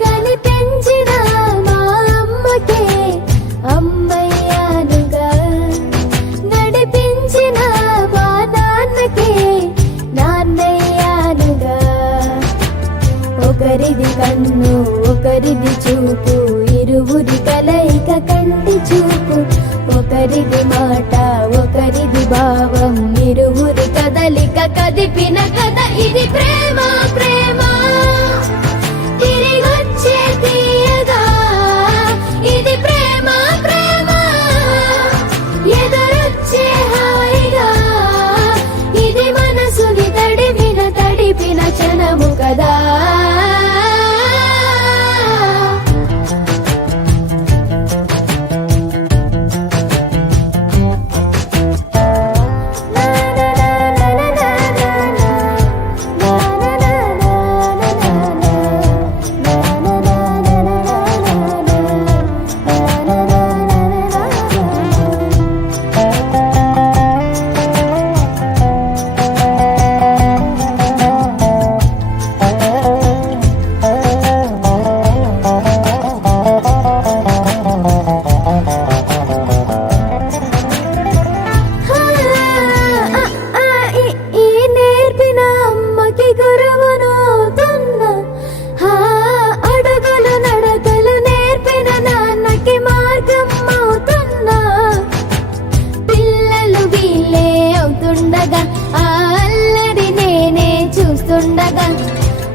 కనిపించిన మా అమ్మకే అమ్మయ్యానుగా, నడిపించిన మా నాన్నకే నాన్నయ్యానుగా. ఒకరిది కన్ను ఒకరిది చూపు, ఇరువురి కలయిక కంటి చూపు. ఒకరిది మాట ఒకరిది భావం, ఇరువురి కదలిక కదిపిన కథ ఇది ప్రేమ. ప్రేమ తిరిగొచ్చే తీయగా, ఇది ప్రేమ. ప్రేమ ఎదురొచ్చే హాయిగా, ఇది మనసుని తడిపిన క్షణము కదా.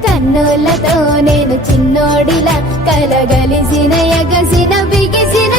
కన్నులతో నేను చిన్నోడిలా కలగలిసిన ఎగసిన బిగిసిన